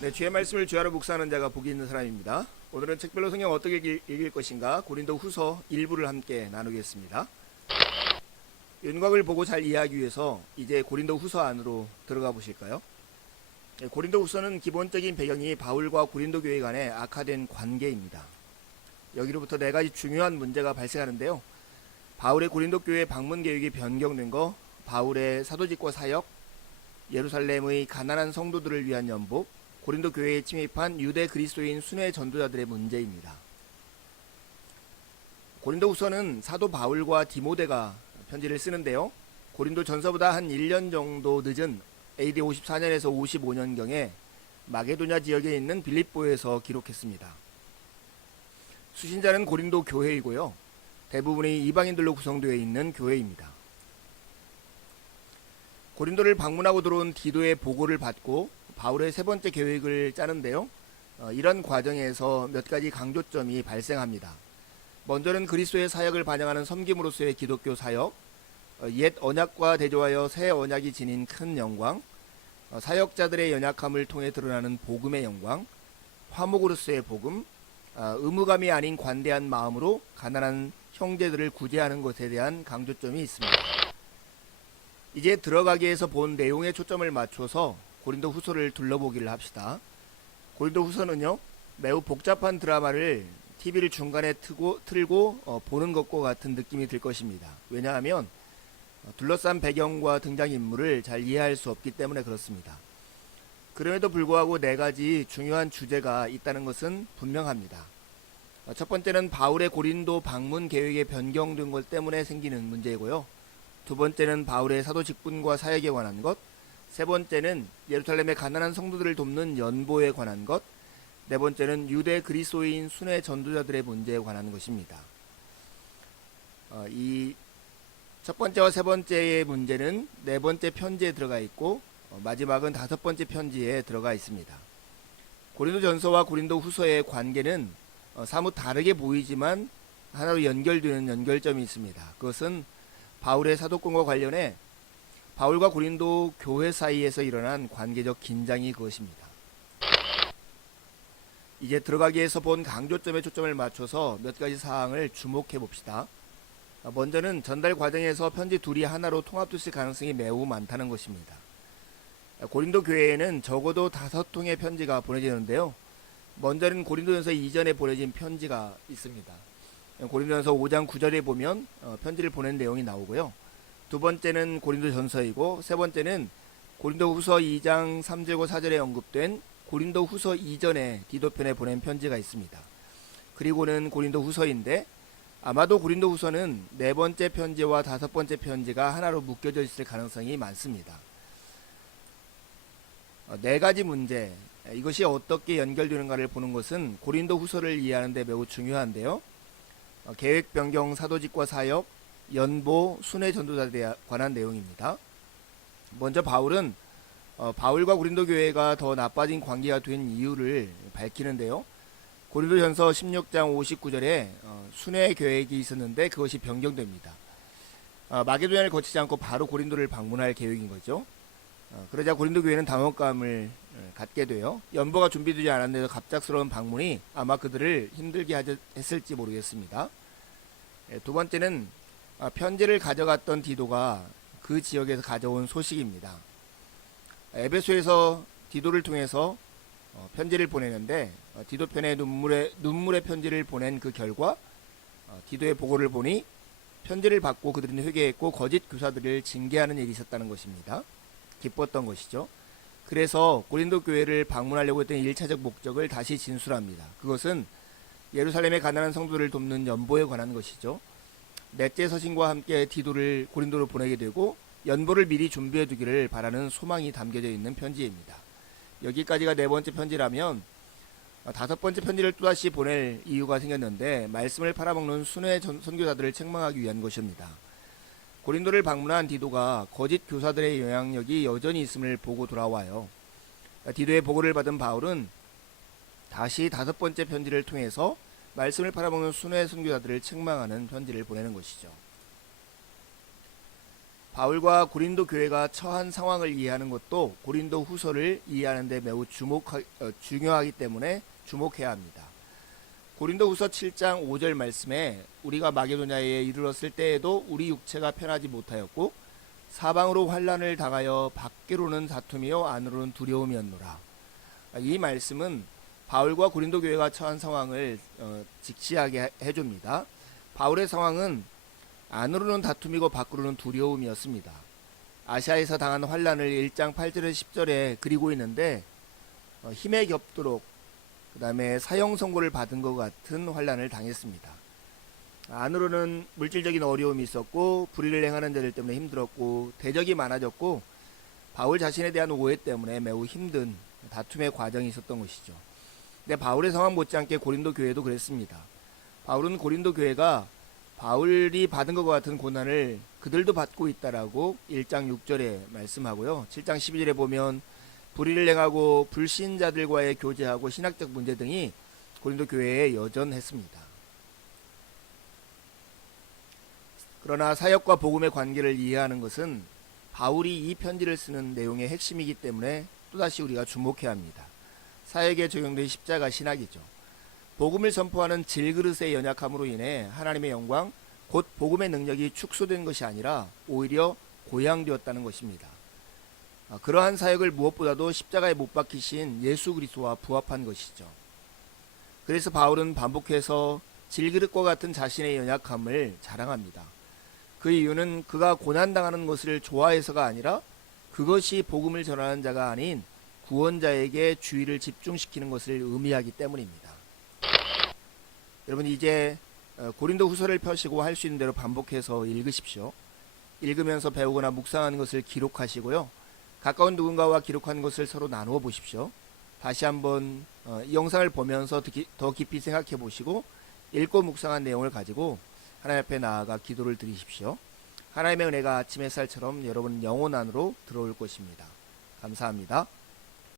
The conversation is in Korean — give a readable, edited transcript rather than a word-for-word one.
네, 주의 말씀을 주야로 묵상하는 자가 복이 있는 사람입니다. 오늘은 책별로 성경 어떻게 읽을 것인가 고린도 후서 일부를 함께 나누겠습니다. 윤곽을 보고 잘 이해하기 위해서 이제 고린도 후서 안으로 들어가 보실까요? 네, 고린도 후서는 기본적인 배경이 바울과 고린도 교회 간의 악화된 관계입니다. 여기로부터 네 가지 중요한 문제가 발생하는데요. 바울의 고린도 교회 방문 계획이 변경된 거, 바울의 사도직과 사역, 예루살렘의 가난한 성도들을 위한 연복, 고린도 교회에 침입한 유대 그리스도인 순회 전도자들의 문제입니다. 고린도 후서는 사도 바울과 디모데가 편지를 쓰는데요. 고린도 전서보다 한 1년 정도 늦은 AD 54년에서 55년경에 마게도냐 지역에 있는 빌립보에서 기록했습니다. 수신자는 고린도 교회이고요. 대부분이 이방인들로 구성되어 있는 교회입니다. 고린도를 방문하고 들어온 디도의 보고를 받고 바울의 세 번째 계획을 짜는데요. 이런 과정에서 몇 가지 강조점이 발생합니다. 먼저는 그리스도의 사역을 반영하는 섬김으로서의 기독교 사역, 옛 언약과 대조하여 새 언약이 지닌 큰 영광, 사역자들의 연약함을 통해 드러나는 복음의 영광, 화목으로서의 복음, 의무감이 아닌 관대한 마음으로 가난한 형제들을 구제하는 것에 대한 강조점이 있습니다. 이제 들어가기 위해서 본 내용에 초점을 맞춰서 고린도 후서를 둘러보기를 합시다. 고린도 후서는요, 매우 복잡한 드라마를 TV를 중간에 틀고 보는 것과 같은 느낌이 들 것입니다. 왜냐하면 둘러싼 배경과 등장인물을 잘 이해할 수 없기 때문에 그렇습니다. 그럼에도 불구하고 네 가지 중요한 주제가 있다는 것은 분명합니다. 첫 번째는 바울의 고린도 방문 계획이 변경된 것 때문에 생기는 문제이고요. 두 번째는 바울의 사도 직분과 사역에 관한 것, 세 번째는 예루살렘의 가난한 성도들을 돕는 연보에 관한 것, 네 번째는 유대 그리스도인 순회 전도자들의 문제에 관한 것입니다. 이 첫 번째와 세 번째의 문제는 네 번째 편지에 들어가 있고 마지막은 다섯 번째 편지에 들어가 있습니다. 고린도 전서와 고린도 후서의 관계는 사뭇 다르게 보이지만 하나로 연결되는 연결점이 있습니다. 그것은 바울의 사도권과 관련해 바울과 고린도 교회 사이에서 일어난 관계적 긴장이 그것입니다. 이제 들어가기 위해서 본 강조점에 초점을 맞춰서 몇 가지 사항을 주목해 봅시다. 먼저는 전달 과정에서 편지 둘이 하나로 통합됐을 가능성이 매우 많다는 것입니다. 고린도 교회에는 적어도 5통의 편지가 보내지는데요. 먼저는 고린도전서 이전에 보내진 편지가 있습니다. 고린도전서 5장 9절에 보면 편지를 보낸 내용이 나오고요. 두 번째는 고린도전서이고 세 번째는 고린도후서 2장 3절과 4절에 언급된 고린도후서 이전에 디도편에 보낸 편지가 있습니다. 그리고는 고린도후서인데 아마도 고린도후서는 네 번째 편지와 다섯 번째 편지가 하나로 묶여져 있을 가능성이 많습니다. 네 가지 문제, 이것이 어떻게 연결되는가를 보는 것은 고린도후서를 이해하는 데 매우 중요한데요. 계획 변경, 사도직과 사역, 연보, 순회 전도자들에 관한 내용입니다. 먼저 바울은 바울과 고린도 교회가 더 나빠진 관계가 된 이유를 밝히는데요. 고린도전서 16장 59절에 순회 계획이 있었는데 그것이 변경됩니다. 마게도냐를 거치지 않고 바로 고린도를 방문할 계획인 거죠. 그러자 고린도 교회는 당혹감을 갖게 돼요. 연보가 준비되지 않았는데도 갑작스러운 방문이 아마 그들을 힘들게 했을지 모르겠습니다. 두 번째는 편지를 가져갔던 디도가 그 지역에서 가져온 소식입니다. 에베소에서 디도를 통해서 편지를 보내는데 디도편에 눈물의 편지를 보낸 그 결과 디도의 보고를 보니 편지를 받고 그들은 회개했고 거짓 교사들을 징계하는 일이 있었다는 것입니다. 기뻤던 것이죠. 그래서 고린도 교회를 방문하려고 했던 1차적 목적을 다시 진술합니다. 그것은 예루살렘의 가난한 성도를 돕는 연보에 관한 것이죠. 넷째 서신과 함께 디도를 고린도로 보내게 되고 연보를 미리 준비해 두기를 바라는 소망이 담겨져 있는 편지입니다. 여기까지가 네 번째 편지라면 다섯 번째 편지를 또다시 보낼 이유가 생겼는데 말씀을 팔아먹는 순회 선교사들을 책망하기 위한 것입니다. 고린도를 방문한 디도가 거짓 교사들의 영향력이 여전히 있음을 보고 돌아와요. 디도의 보고를 받은 바울은 다시 5번째 편지를 통해서 말씀을 팔아먹는 순회 선교사들을 책망하는 편지를 보내는 것이죠. 바울과 고린도 교회가 처한 상황을 이해하는 것도 고린도 후서를 이해하는 데 매우 중요하기 때문에 주목해야 합니다. 고린도 후서 7장 5절 말씀에 우리가 마게도냐에 이르렀을 때에도 우리 육체가 편하지 못하였고 사방으로 환난을 당하여 밖으로는 다툼이요 안으로는 두려움이었노라. 이 말씀은 바울과 고린도 교회가 처한 상황을 직시하게 해줍니다. 바울의 상황은 안으로는 다툼이고 밖으로는 두려움이었습니다. 아시아에서 당한 환난을 1장 8절에서 10절에 그리고 있는데 힘에 겹도록 그 다음에 사형 선고를 받은 것 같은 환난을 당했습니다. 안으로는 물질적인 어려움이 있었고 불의를 행하는 자들 때문에 힘들었고 대적이 많아졌고 바울 자신에 대한 오해 때문에 매우 힘든 다툼의 과정이 있었던 것이죠. 근데 바울의 상황 못지않게 고린도 교회도 그랬습니다. 바울은 고린도 교회가 바울이 받은 것 같은 고난을 그들도 받고 있다라고 1장 6절에 말씀하고요. 7장 12절에 보면 불의를 행하고 불신자들과의 교제하고 신학적 문제 등이 고린도 교회에 여전했습니다. 그러나 사역과 복음의 관계를 이해하는 것은 바울이 이 편지를 쓰는 내용의 핵심이기 때문에 또다시 우리가 주목해야 합니다. 사역에 적용된 십자가 신학이죠. 복음을 선포하는 질그릇의 연약함으로 인해 하나님의 영광, 곧 복음의 능력이 축소된 것이 아니라 오히려 고양되었다는 것입니다. 그러한 사역을 무엇보다도 십자가에 못 박히신 예수 그리스도와 부합한 것이죠. 그래서 바울은 반복해서 질그릇과 같은 자신의 연약함을 자랑합니다. 그 이유는 그가 고난당하는 것을 좋아해서가 아니라 그것이 복음을 전하는 자가 아닌 구원자에게 주의를 집중시키는 것을 의미하기 때문입니다. 여러분 이제 고린도 후서를 펴시고 할 수 있는 대로 반복해서 읽으십시오. 읽으면서 배우거나 묵상하는 것을 기록하시고요. 가까운 누군가와 기록한 것을 서로 나누어 보십시오. 다시 한번 이 영상을 보면서 더 깊이 생각해 보시고 읽고 묵상한 내용을 가지고 하나님 앞에 나아가 기도를 드리십시오. 하나님의 은혜가 아침 햇살처럼 여러분 영혼 안으로 들어올 것입니다. 감사합니다.